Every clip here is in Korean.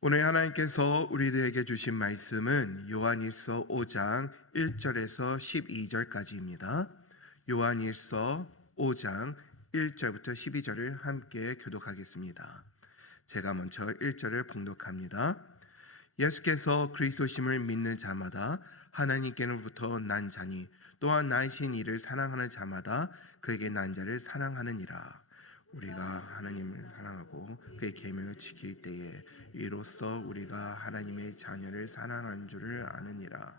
오늘 하나님께서 우리들에게 주신 말씀은 요한일서 5장 1절에서 12절까지입니다. 요한일서 5장 1절부터 12절을 함께 교독하겠습니다. 제가 먼저 1절을 봉독합니다. 예수께서 그리스도심을 믿는 자마다 하나님께로부터 난 자니 또한 나이신 이를 사랑하는 자마다 그에게 난 자를 사랑하느니라. 우리가 하나님을 사랑하고 그의 계명을 지킬 때에 이로써 우리가 하나님의 자녀를 사랑하는 줄을 아느니라.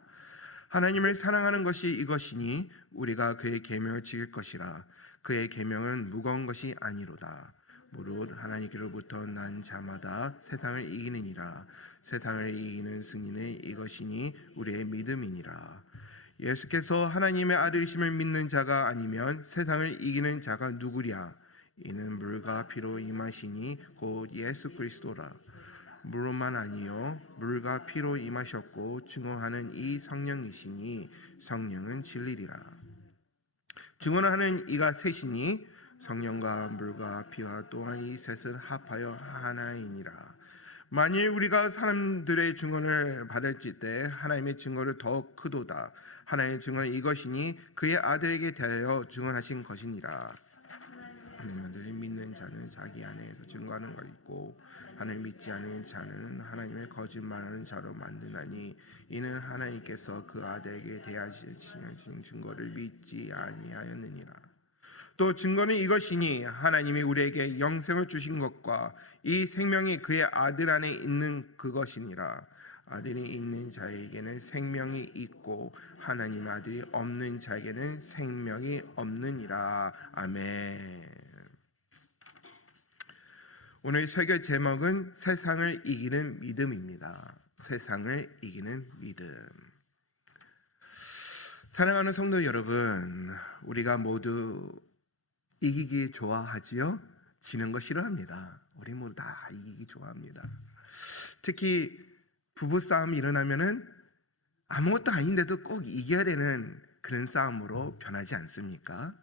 하나님을 사랑하는 것이 이것이니 우리가 그의 계명을 지킬 것이라. 그의 계명은 무거운 것이 아니로다. 무릇 하나님께로부터 난 자마다 세상을 이기느니라. 세상을 이기는 승리는 이것이니 우리의 믿음이니라. 예수께서 하나님의 아들이심을 믿는 자가 아니면 세상을 이기는 자가 누구랴? 이는 물과 피로 임하시니 곧 예수 그리스도라. 물로만 아니요 물과 피로 임하셨고 증언하는 이 성령이시니 성령은 진리리라. 증언하는 이가 셋이니 성령과 물과 피와 또한 이 셋은 합하여 하나이니라. 만일 우리가 사람들의 증언을 받을지 때 하나님의 증언을 더 크도다. 하나님의 증언은 이것이니 그의 아들에게 대하여 증언하신 것이니라. 하나님을 믿는 자는 자기 안에서 증거하는 것 있고 하나님 믿지 않는 자는 하나님을 거짓말하는 자로 만드나니 이는 하나님께서 그 아들에게 대하신 증거를 믿지 아니하였느니라. 또 증거는 이것이니 하나님이 우리에게 영생을 주신 것과 이 생명이 그의 아들 안에 있는 그것이니라. 아들이 있는 자에게는 생명이 있고 하나님 아들이 없는 자에게는 생명이 없느니라. 아멘. 오늘 설교 제목은 세상을 이기는 믿음입니다. 세상을 이기는 믿음. 사랑하는 성도 여러분, 우리가 모두 이기기 좋아하지요? 지는 거 싫어합니다. 우리 모두 다 이기기 좋아합니다. 특히 부부싸움이 일어나면은 아무것도 아닌데도 꼭 이겨야 되는 그런 싸움으로 변하지 않습니까?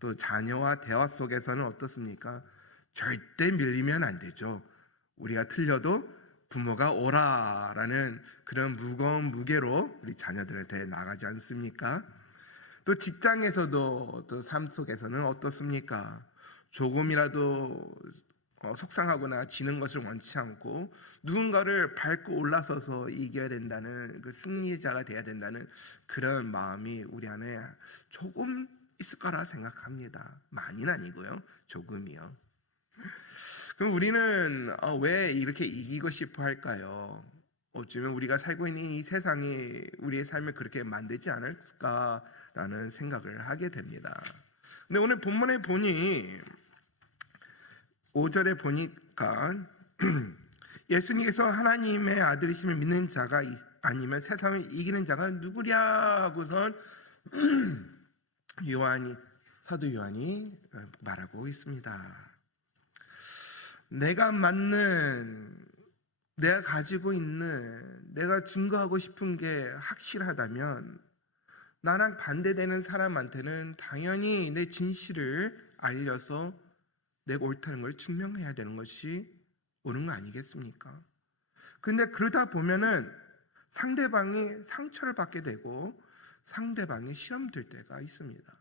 또 자녀와 대화 속에서는 어떻습니까? 절대 밀리면 안 되죠. 우리가 틀려도 부모가 오라라는 그런 무거운 무게로 우리 자녀들한테 나가지 않습니까? 또 직장에서도 또 삶 속에서는 어떻습니까? 조금이라도 속상하거나 지는 것을 원치 않고 누군가를 밟고 올라서서 이겨야 된다는 그 승리자가 돼야 된다는 그런 마음이 우리 안에 조금 있을 거라 생각합니다. 많이는 아니고요. 조금이요. 그럼 우리는 왜 이렇게 이기고 싶어 할까요? 어쩌면 우리가 살고 있는 이 세상이 우리의 삶을 그렇게 만들지 않을까라는 생각을 하게 됩니다. 근데 오늘 본문에 보니 5절에 보니까 예수님께서 하나님의 아들이심을 믿는 자가 아니면 세상을 이기는 자가 누구랴 하고선 사도 요한이 말하고 있습니다. 내가 가지고 있는, 내가 증거하고 싶은 게 확실하다면 나랑 반대되는 사람한테는 당연히 내 진실을 알려서 내가 옳다는 걸 증명해야 되는 것이 옳은 거 아니겠습니까? 근데 그러다 보면은 상대방이 상처를 받게 되고 상대방이 시험 들 때가 있습니다.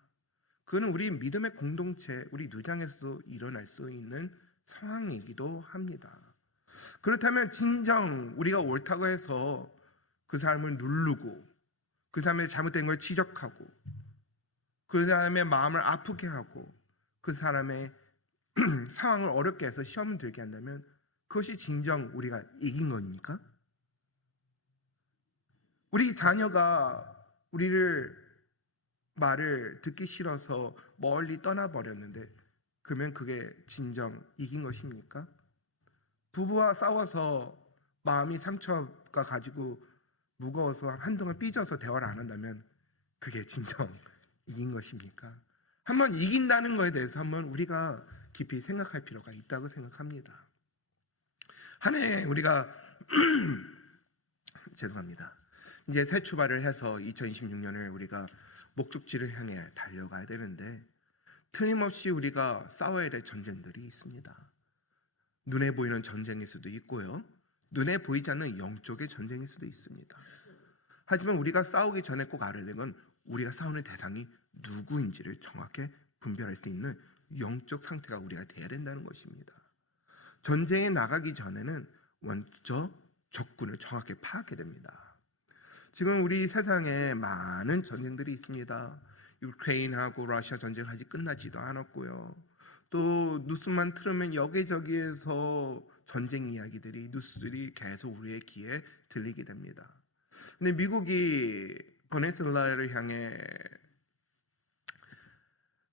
그거는 우리 믿음의 공동체, 우리 누장에서도 일어날 수 있는 상황이기도 합니다. 그렇다면 진정 우리가 옳다고 해서 그 사람을 누르고 그 사람의 잘못된 걸 지적하고 그 사람의 마음을 아프게 하고 그 사람의 상황을 어렵게 해서 시험을 들게 한다면 그것이 진정 우리가 이긴 겁니까? 우리 자녀가 우리를 말을 듣기 싫어서 멀리 떠나버렸는데 그러면 그게 진정 이긴 것입니까? 부부와 싸워서 마음이 상처가 가지고 무거워서 한동안 삐져서 대화를 안 한다면 그게 진정 이긴 것입니까? 한번 이긴다는 것에 대해서 한번 우리가 깊이 생각할 필요가 있다고 생각합니다. 한 해 우리가 죄송합니다. 이제 새 출발을 해서 2026년을 우리가 목적지를 향해 달려가야 되는데 틀림없이 우리가 싸워야 될 전쟁들이 있습니다. 눈에 보이는 전쟁일 수도 있고요. 눈에 보이지 않는 영적의 전쟁일 수도 있습니다. 하지만 우리가 싸우기 전에 꼭 알아야 되는 건 우리가 싸우는 대상이 누구인지를 정확히 분별할 수 있는 영적 상태가 우리가 돼야 된다는 것입니다. 전쟁에 나가기 전에는 먼저 적군을 정확히 파악해야 됩니다. 지금 우리 세상에 많은 전쟁들이 있습니다. 유크레인하고 러시아 전쟁 아직 끝나지도 않았고요. 또 뉴스만 틀으면 여기저기에서 전쟁 이야기들이 뉴스들이 계속 우리의 귀에 들리게 됩니다. 근데 미국이 베네수엘라를 향해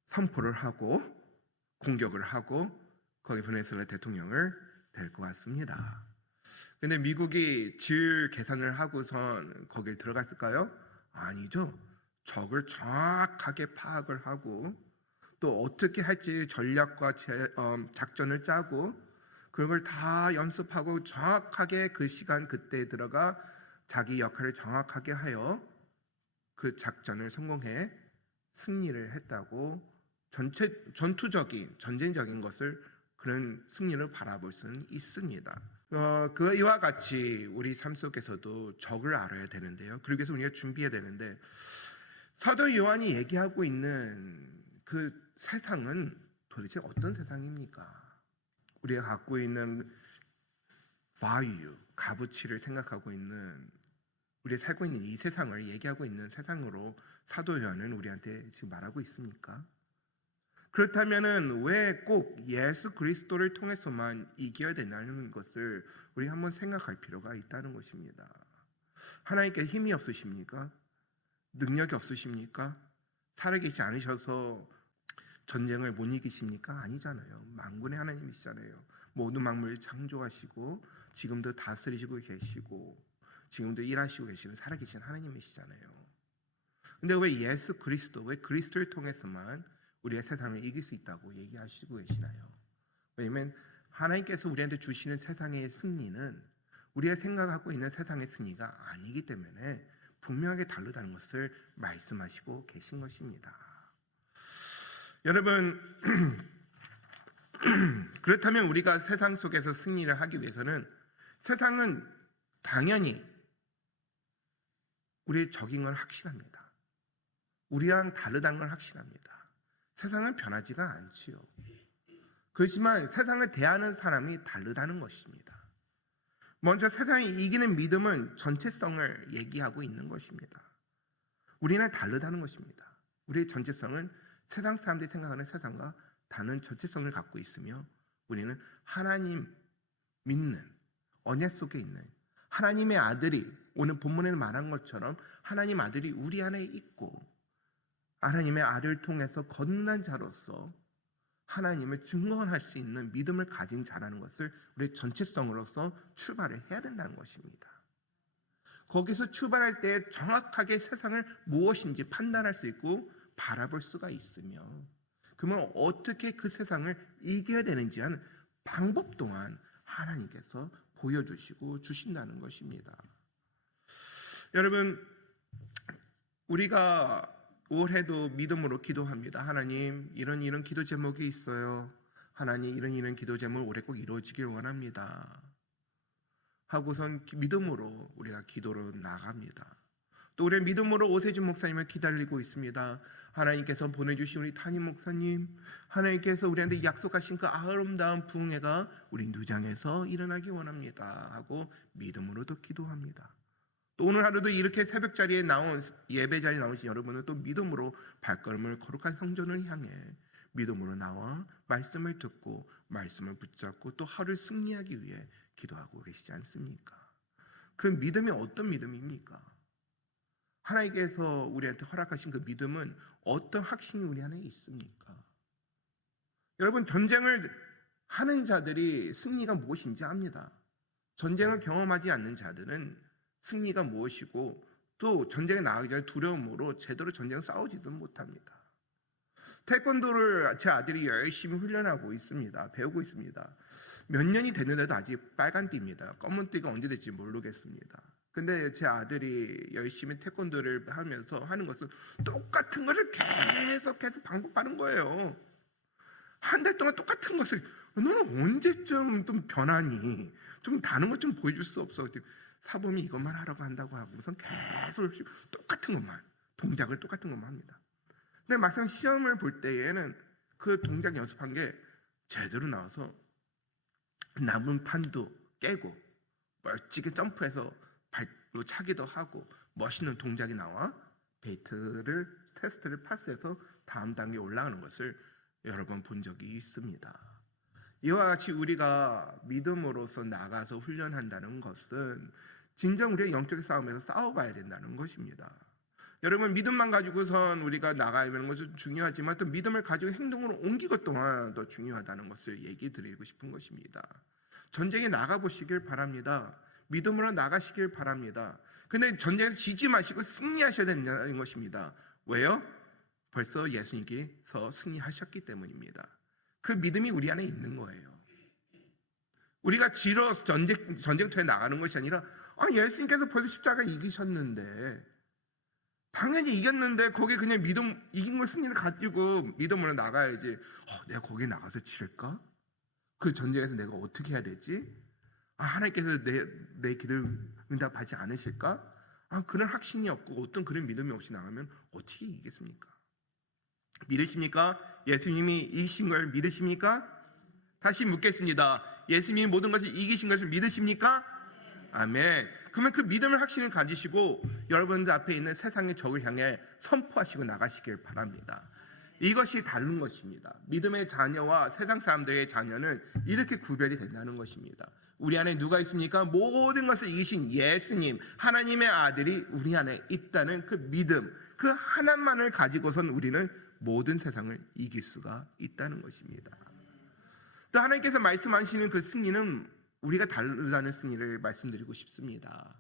선포를 하고 공격을 하고 거기 베네수엘라 대통령을 될 것 같습니다. 근데 미국이 질 계산을 하고선 거길 들어갔을까요? 아니죠. 적을 정확하게 파악을 하고 또 어떻게 할지 전략과 작전을 짜고 그걸 다 연습하고 정확하게 그 시간 그때에 들어가 자기 역할을 정확하게 하여 그 작전을 성공해 승리를 했다고 전쟁적인 것을 그런 승리를 바라볼 수는 있습니다. 그와 같이 우리 삶 속에서도 적을 알아야 되는데요. 그러기 위해서 우리가 준비해야 되는데 사도 요한이 얘기하고 있는 그 세상은 도대체 어떤 세상입니까? 우리가 갖고 있는 value, 값어치를 생각하고 있는 우리가 살고 있는 이 세상을 얘기하고 있는 세상으로 사도 요한은 우리한테 지금 말하고 있습니까? 그렇다면은 왜 꼭 예수 그리스도를 통해서만 이겨야 되냐는 것을 우리 한번 생각할 필요가 있다는 것입니다. 하나님께 힘이 없으십니까? 능력이 없으십니까? 살아계시지 않으셔서 전쟁을 못 이기십니까? 아니잖아요. 만군의 하나님이시잖아요. 모든 만물을 창조하시고 지금도 다스리시고 계시고 지금도 일하시고 계시는 살아계신 하나님이시잖아요. 근데 왜 예수 그리스도, 왜 그리스도를 통해서만 우리의 세상을 이길 수 있다고 얘기하시고 계시나요? 왜냐하면 하나님께서 우리한테 주시는 세상의 승리는 우리가 생각하고 있는 세상의 승리가 아니기 때문에 분명하게 다르다는 것을 말씀하시고 계신 것입니다. 여러분, 그렇다면 우리가 세상 속에서 승리를 하기 위해서는 세상은 당연히 우리의 적인 걸 확신합니다. 우리랑 다르다는 걸 확신합니다. 세상은 변하지가 않지요. 그렇지만 세상을 대하는 사람이 다르다는 것입니다. 먼저 세상이 이기는 믿음은 전체성을 얘기하고 있는 것입니다. 우리는 다르다는 것입니다. 우리의 전체성은 세상 사람들이 생각하는 세상과 다른 전체성을 갖고 있으며 우리는 하나님 믿는 언약 속에 있는 하나님의 아들이 오늘 본문에 말한 것처럼 하나님 아들이 우리 안에 있고 하나님의 아들을 통해서 거듭난 자로서 하나님을 증거할 수 있는 믿음을 가진 자라는 것을 우리의 전체성으로서 출발을 해야 된다는 것입니다. 거기서 출발할 때 정확하게 세상을 무엇인지 판단할 수 있고 바라볼 수가 있으며 그러면 어떻게 그 세상을 이겨야 되는지 하는 방법 또한 하나님께서 보여주시고 주신다는 것입니다. 여러분, 우리가 올해도 믿음으로 기도합니다. 하나님, 이런 기도 제목이 있어요. 하나님, 이런 기도 제목 올해 꼭 이루어지길 원합니다. 하고선 믿음으로 우리가 기도로 나갑니다. 또 우리 믿음으로 오세준 목사님을 기다리고 있습니다. 하나님께서 보내주신 우리 담임 목사님, 하나님께서 우리한테 약속하신 그 아름다운 부흥회가 우리 누장에서 일어나기 원합니다. 하고 믿음으로도 기도합니다. 또 오늘 하루도 이렇게 새벽 자리에 나온 예배 자리에 나오신 여러분은 또 믿음으로 발걸음을 거룩한 성전을 향해 믿음으로 나와 말씀을 듣고 말씀을 붙잡고 또 하루를 승리하기 위해 기도하고 계시지 않습니까? 그 믿음이 어떤 믿음입니까? 하나님께서 우리한테 허락하신 그 믿음은 어떤 확신이 우리 안에 있습니까? 여러분, 전쟁을 하는 자들이 승리가 무엇인지 압니다. 전쟁을 경험하지 않는 자들은 승리가 무엇이고 또 전쟁에 나가기 전에 두려움으로 제대로 전쟁을 싸우지도 못합니다. 태권도를 제 아들이 열심히 훈련하고 있습니다. 배우고 있습니다. 몇 년이 됐는데도 아직 빨간띠입니다. 검은띠가 언제 될지 모르겠습니다. 근데 제 아들이 열심히 태권도를 하면서 하는 것은 똑같은 것을 계속 반복하는 거예요. 한 달 동안 똑같은 것을 너는 언제쯤 좀 변하니? 좀 다른 것 좀 보여줄 수 없어? 사범이 이것만 하라고 한다고 하고 우선 계속 똑같은 것만, 동작을 똑같은 것만 합니다. 근데 막상 시험을 볼 때에는 그 동작 연습한 게 제대로 나와서 남은 판도 깨고 멀찍이 점프해서 발로 차기도 하고 멋있는 동작이 나와 테스트를 파스해서 다음 단계에 올라가는 것을 여러 번 본 적이 있습니다. 이와 같이 우리가 믿음으로서 나가서 훈련한다는 것은 진정 우리의 영적 싸움에서 싸워봐야 된다는 것입니다. 여러분, 믿음만 가지고선 우리가 나가는 것은 중요하지만 또 믿음을 가지고 행동으로 옮기고 또한 더 중요하다는 것을 얘기 드리고 싶은 것입니다. 전쟁에 나가보시길 바랍니다. 믿음으로 나가시길 바랍니다. 근데 전쟁에 지지 마시고 승리하셔야 된다는 것입니다. 왜요? 벌써 예수님께서 승리하셨기 때문입니다. 그 믿음이 우리 안에 있는 거예요. 우리가 지러 전쟁터에 나가는 것이 아니라 예수님께서 벌써 십자가 이기셨는데 당연히 이겼는데 거기 그냥 믿음 이긴 거 승리를 가지고 믿음으로 나가야지. 내가 거기 나가서 치를까? 그 전쟁에서 내가 어떻게 해야 되지? 하나님께서 내 기도를 응답하지 않으실까? 그런 확신이 없고 어떤 그런 믿음이 없이 나가면 어떻게 이기겠습니까? 믿으십니까? 예수님이 이기신 걸 믿으십니까? 다시 묻겠습니다. 예수님이 모든 것을 이기신 것을 믿으십니까? 아멘. 그러면 그 믿음을 확신을 가지시고 여러분들 앞에 있는 세상의 적을 향해 선포하시고 나가시길 바랍니다. 이것이 다른 것입니다. 믿음의 자녀와 세상 사람들의 자녀는 이렇게 구별이 된다는 것입니다. 우리 안에 누가 있습니까? 모든 것을 이기신 예수님, 하나님의 아들이 우리 안에 있다는 그 믿음, 그 하나만을 가지고선 우리는 모든 세상을 이길 수가 있다는 것입니다. 또 하나님께서 말씀하시는 그 승리는 우리가 다르다는 승리를 말씀드리고 싶습니다.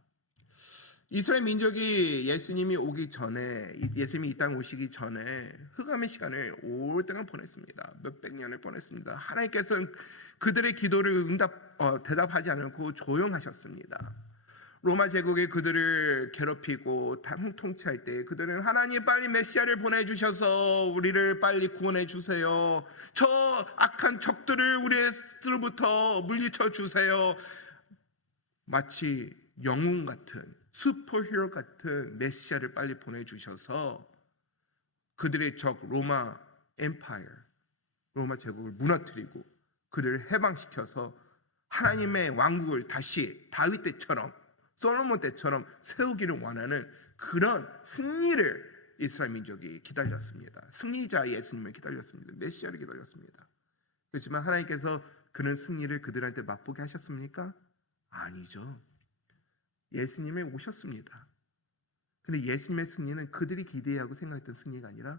이스라엘 민족이 예수님이 오기 전에, 예수님이 이 땅 오시기 전에 흑암의 시간을 오랫동안 보냈습니다. 몇백 년을 보냈습니다. 하나님께서는 그들의 기도를 대답하지 않고 조용하셨습니다. 로마 제국이 그들을 괴롭히고 통치할 때 그들은 하나님 빨리 메시아를 보내주셔서 우리를 빨리 구원해 주세요. 저 악한 적들을 우리로부터 물리쳐 주세요. 마치 영웅 같은 슈퍼히어로 같은 메시아를 빨리 보내주셔서 그들의 적 로마 엠파이어, 로마 제국을 무너뜨리고 그들을 해방시켜서 하나님의 왕국을 다시 다윗 때처럼 솔로몬 때처럼 세우기를 원하는 그런 승리를 이스라엘 민족이 기다렸습니다. 승리자 예수님을 기다렸습니다. 메시아를 기다렸습니다. 그렇지만 하나님께서 그런 승리를 그들한테 맛보게 하셨습니까? 아니죠. 예수님이 오셨습니다. 근데 예수님의 승리는 그들이 기대하고 생각했던 승리가 아니라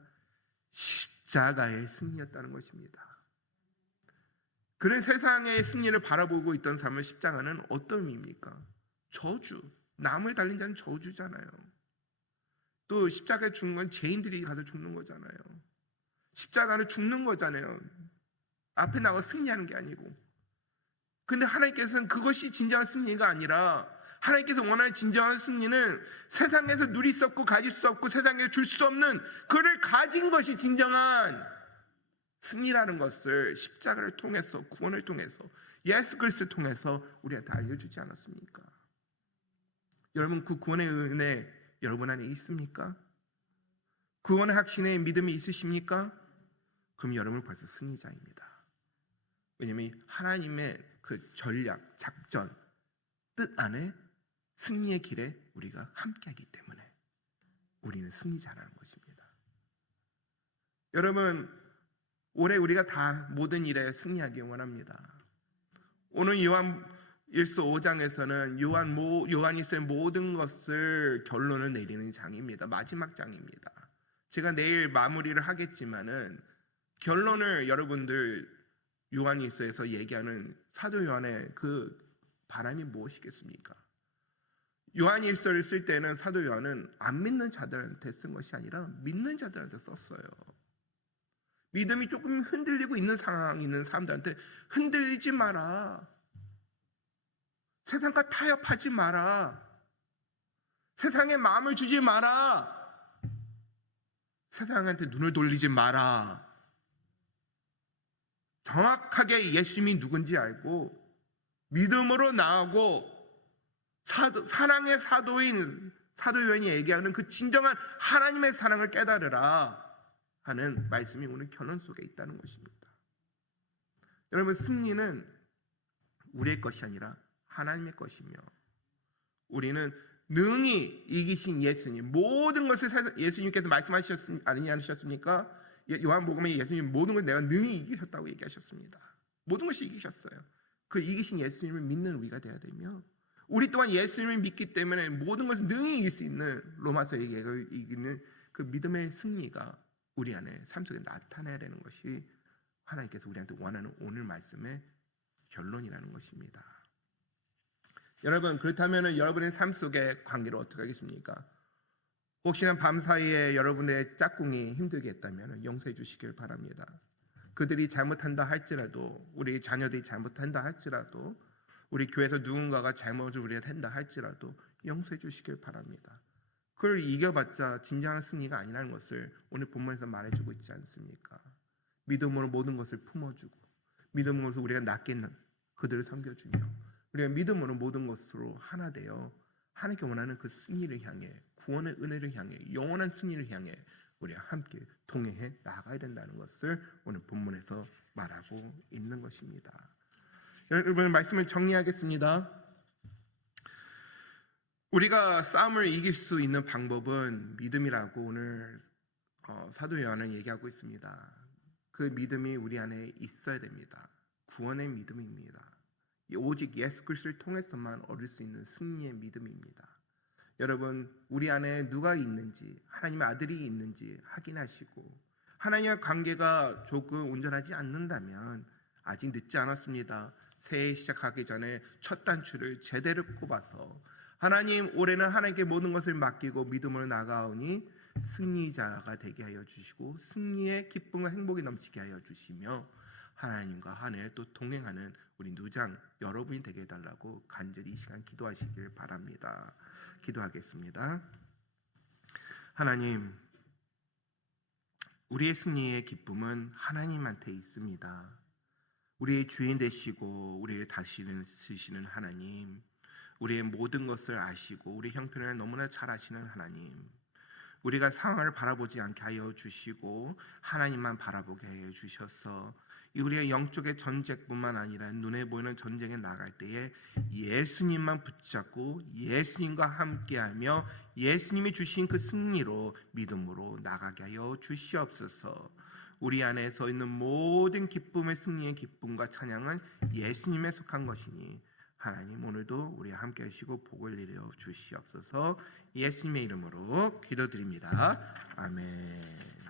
십자가의 승리였다는 것입니다. 그런 세상의 승리를 바라보고 있던 삶의 십자가는 어떤 의미입니까? 저주, 남을 달린 자는 저주잖아요. 또 십자가에 죽는 건 죄인들이 가서 죽는 거잖아요. 십자가는 죽는 거잖아요. 앞에 나가 승리하는 게 아니고. 근데 하나님께서는 그것이 진정한 승리가 아니라 하나님께서 원하는 진정한 승리는 세상에서 누릴 수 없고 가질 수 없고 세상에 줄 수 없는 그를 가진 것이 진정한 승리라는 것을 십자가를 통해서 구원을 통해서 예수 그리스도를 통해서 우리한테 알려주지 않았습니까? 여러분 그 구원의 은혜 여러분 안에 있습니까? 구원의 확신에 믿음이 있으십니까? 그럼 여러분은 벌써 승리자입니다. 왜냐하면 하나님의 그 전략, 작전, 뜻 안에 승리의 길에 우리가 함께하기 때문에 우리는 승리자라는 것입니다. 여러분 올해 우리가 다 모든 일에 승리하기 원합니다. 오늘 요한일서 5장에서는 요한이 쓴 모든 것을 결론을 내리는 장입니다. 마지막 장입니다. 제가 내일 마무리를 하겠지만은 결론을 여러분들 요한일서에서 얘기하는 사도 요한의 그 바람이 무엇이겠습니까? 요한일서를 쓸 때는 사도 요한은 안 믿는 자들한테 쓴 것이 아니라 믿는 자들한테 썼어요. 믿음이 조금 흔들리고 있는 상황이 있는 사람들한테 흔들리지 마라. 세상과 타협하지 마라. 세상에 마음을 주지 마라. 세상한테 눈을 돌리지 마라. 정확하게 예수님이 누군지 알고 믿음으로 나아가고 사랑의 사도인 사도 요한이 얘기하는 그 진정한 하나님의 사랑을 깨달으라 하는 말씀이 오늘 결론 속에 있다는 것입니다. 여러분, 승리는 우리의 것이 아니라 하나님의 것이며 우리는 능히 이기신 예수님, 모든 것을 예수님께서 말씀하셨습니까? 요한복음에 예수님 모든 걸 내가 능히 이기셨다고 얘기하셨습니다. 모든 것이 이기셨어요. 그 이기신 예수님을 믿는 우리가 되어야 되며 우리 또한 예수님을 믿기 때문에 모든 것을 능히 이길 수 있는 로마서 얘기를 이기는 그 믿음의 승리가 우리 안에 삶 속에 나타나야 되는 것이 하나님께서 우리한테 원하는 오늘 말씀의 결론이라는 것입니다. 여러분, 그렇다면 여러분의 삶 속의 관계를 어떻게 하겠습니까? 혹시나 밤사이에 여러분의 짝꿍이 힘들게 했다면 용서해 주시길 바랍니다. 그들이 잘못한다 할지라도, 우리 자녀들이 잘못한다 할지라도, 우리 교회에서 누군가가 잘못을 우리가 한다 할지라도 용서해 주시길 바랍니다. 그걸 이겨봤자 진정한 승리가 아니라는 것을 오늘 본문에서 말해주고 있지 않습니까? 믿음으로 모든 것을 품어주고 믿음으로 우리가 낫게 그들을 섬겨주며 우리가 믿음으로 모든 것으로 하나 되어 하나님께 원하는 그 승리를 향해, 구원의 은혜를 향해, 영원한 승리를 향해 우리가 함께 동행해 나가야 된다는 것을 오늘 본문에서 말하고 있는 것입니다. 여러분, 말씀을 정리하겠습니다. 우리가 싸움을 이길 수 있는 방법은 믿음이라고 오늘 사도 요한은 얘기하고 있습니다. 그 믿음이 우리 안에 있어야 됩니다. 구원의 믿음입니다. 오직 예수 그리스도를 통해서만 얻을 수 있는 승리의 믿음입니다. 여러분, 우리 안에 누가 있는지, 하나님의 아들이 있는지 확인하시고 하나님의 관계가 조금 온전하지 않는다면 아직 늦지 않았습니다. 새해 시작하기 전에 첫 단추를 제대로 꼽아서 하나님, 올해는 하나님께 모든 것을 맡기고 믿음으로 나아가오니 승리자가 되게 하여 주시고 승리의 기쁨과 행복이 넘치게 하여 주시며 하나님과 한 해 또 동행하는 우리 누장 여러분이 되게 해달라고 간절히 이 시간 기도하시길 바랍니다. 기도하겠습니다. 하나님, 우리의 승리의 기쁨은 하나님한테 있습니다. 우리의 주인 되시고 우리를 다스리시는 하나님, 우리의 모든 것을 아시고 우리 형편을 너무나 잘 아시는 하나님, 우리가 상황을 바라보지 않게 하여 주시고 하나님만 바라보게 하여 주셔서 우리의 영적의 전쟁뿐만 아니라 눈에 보이는 전쟁에 나갈 때에 예수님만 붙잡고 예수님과 함께하며 예수님이 주신 그 승리로 믿음으로 나가게 하여 주시옵소서. 우리 안에 서 있는 모든 기쁨의 승리의 기쁨과 찬양은 예수님에 속한 것이니 하나님, 오늘도 우리와 함께 하시고 복을 내려 주시옵소서. 예수님의 이름으로 기도드립니다. 아멘.